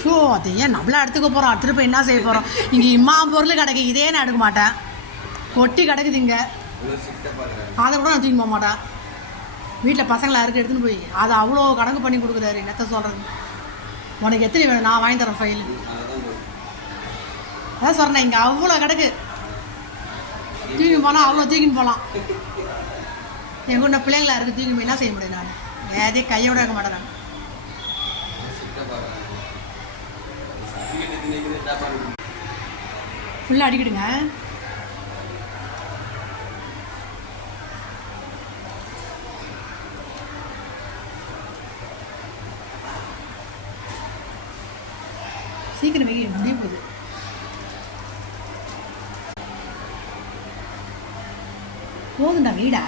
Show அதை ஏன் நம்மள எடுத்துக்க போகிறோம், அடுத்துட்டு போய் என்ன செய்ய போகிறோம்? இங்கே இம்மா பொருள் கிடக்கு, இதே நான் எடுக்க மாட்டேன். கொட்டி கிடக்குதுங்க, அதை கூட நான் தூக்கி போக மாட்டேன். வீட்டில் பசங்களை யாருக்கு எடுத்துன்னு போய் அதை அவ்வளோ கணக்கு பண்ணி கொடுக்குறாரு. என்னத்த சொல்கிறது? உனக்கு எத்தனை வேணும், நான் வாங்கி தரேன் ஃபைல். அதான் சொல்கிறேன், இங்கே அவ்வளோ கிடக்கு, தூக்கி போனால் அவ்வளோ தூக்கின்னு போகலாம். என் கூட பிள்ளைங்களா இருக்குது, தூக்கி போய் என்ன செய்ய முடியும்? நான் எதையும் கையோட இருக்க மாட்டேன். நான் ஃபுல்லாக அடிக்கிடுங்க. சீக்கிரம் வைக்க முடிய போகுது. போதுண்டா வீடா.